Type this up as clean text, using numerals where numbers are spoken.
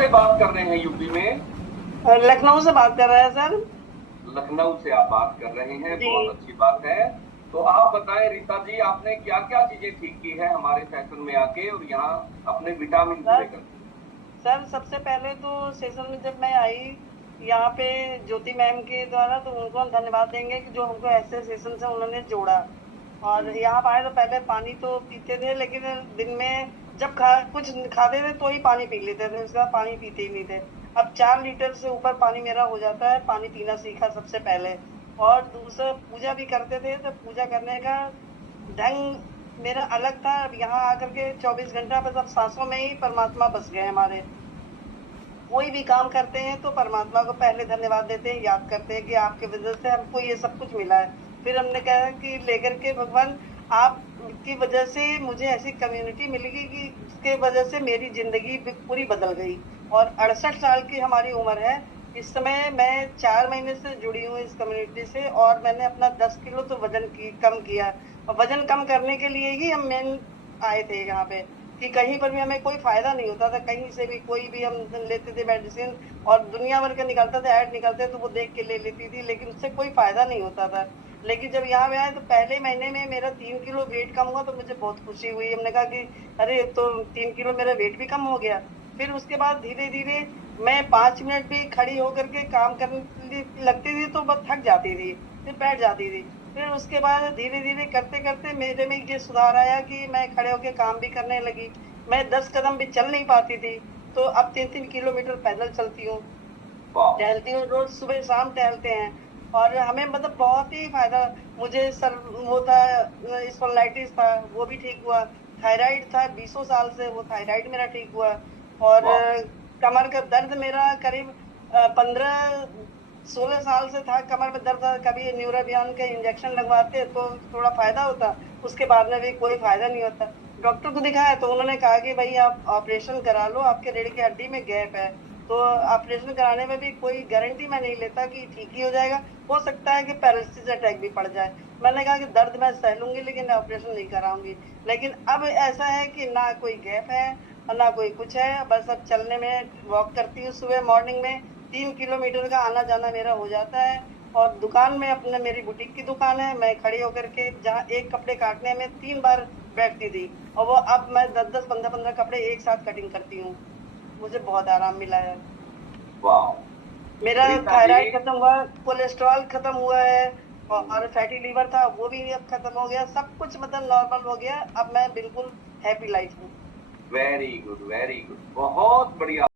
से बात कर रहे हैं यूपी में? लखनऊ से बात कर रहे हैं सर। लखनऊ से आप बात कर रहे हैं, जी। बहुत अच्छी बात है। तो आप बताएं रीता जी, आपने क्या क्या चीजें ठीक की है हमारे सेशन में आके और यहाँ अपने विटामिन पूरे सर कर? सर सबसे पहले तो सेशन में जब मैं आई यहाँ पे ज्योति मैम के द्वारा, तो उनको हम धन्यवाद देंगे कि जो हमको ऐसे सेशन से उन्होंने जोड़ा। और यहाँ पर आए तो पहले पानी तो पीते थे, लेकिन दिन में जब कुछ खाते थे तो ही पानी पी लेते थे, उसका पानी पीते ही नहीं थे। अब 4 लीटर से ऊपर पानी मेरा हो जाता है, पानी पीना सीखा सबसे पहले। और दूसरा पूजा भी करते थे, तो पूजा करने का ढंग मेरा अलग था। अब यहाँ आकर के 24 घंटा बस अब सांसों में ही परमात्मा बस गए हमारे। कोई भी काम करते हैं तो परमात्मा को पहले धन्यवाद देते हैं, याद करते हैं कि आपके वजह से हमको ये सब कुछ मिला है। फिर हमने कहा कि लेकर के भगवान, आपकी वजह से मुझे ऐसी कम्युनिटी मिलेगी कि जिसके वजह से मेरी जिंदगी पूरी बदल गई। और 68 साल की हमारी उम्र है इस समय। मैं 4 महीने से जुड़ी हूँ इस कम्युनिटी से, और मैंने अपना 10 किलो तो वजन कम किया। और वजन कम करने के लिए ही हम मेन आए थे यहाँ पे, कि कहीं पर भी हमें कोई फायदा नहीं होता था, कहीं से भी कोई भी हम लेते थे मेडिसिन, और दुनिया भर का निकलता था, ऐड निकलते तो वो देख के ले लेती थी, लेकिन उससे कोई फायदा नहीं होता था। लेकिन जब यहाँ पे आए तो पहले महीने में मेरा 3 किलो वेट कम हुआ, तो मुझे बहुत खुशी हुई। हमने कहा कि अरे, तो 3 किलो मेरा वेट भी कम हो गया। फिर उसके बाद धीरे धीरे मैं 5 मिनट भी खड़ी होकर के काम करने लगती थी तो बस थक जाती थी, फिर बैठ जाती थी। फिर उसके बाद धीरे धीरे करते करते मेरे में ये सुधार आया कि मैं खड़े होकर काम भी करने लगी। मैं 10 कदम भी चल नहीं पाती थी, तो अब 3-3 किलोमीटर पैदल चलती हूँ, वाह। टहलती हूँ, रोज सुबह शाम टहलते हैं। और हमें मतलब बहुत ही फायदा। मुझे सर वो था, स्पॉन्डिलाइटिस था, वो भी ठीक हुआ। थायराइड था 20 साल से, वो थायराइड मेरा ठीक हुआ। और वाह। कमर का दर्द मेरा करीब 15-16 साल से था, कमर में दर्द था। कभी न्यूरोबियान के इंजेक्शन लगवाते तो थोड़ा फायदा होता, उसके बाद में भी कोई फायदा नहीं होता। डॉक्टर को दिखाया तो उन्होंने कहा कि भाई आप ऑपरेशन करा लो, आपके रीढ़ की हड्डी में गैप है। तो ऑपरेशन कराने में भी कोई गारंटी मैं नहीं लेता कि ठीक ही हो जाएगा, हो सकता है कि पैरालिसिस अटैक भी पड़ जाए। मैंने कहा कि दर्द मैं सह लूंगी, लेकिन ऑपरेशन नहीं कराऊंगी। लेकिन अब ऐसा है कि ना कोई गैप है और ना कोई कुछ है, बस अब चलने में वॉक करती हूँ सुबह मॉर्निंग में, 3 किलोमीटर का आना जाना मेरा हो जाता है। और दुकान में अपने, मेरी बुटीक की दुकान है, मैं खड़ी होकर के जहाँ एक कपड़े काटने में 3 बार बैठती थी, और वो अब मैं 10-10 15-15 कपड़े एक साथ कटिंग करती हूँ। मुझे बहुत आराम मिला है। वाह। मेरा रीता जी। थायराइड खत्म हुआ, कोलेस्ट्रॉल खत्म हुआ है, और फैटी लीवर था वो भी अब खत्म हो गया, सब कुछ मतलब नॉर्मल हो गया। अब मैं बिल्कुल हैप्पी लाइफ हूँ। वेरी गुड, वेरी गुड, बहुत बढ़िया।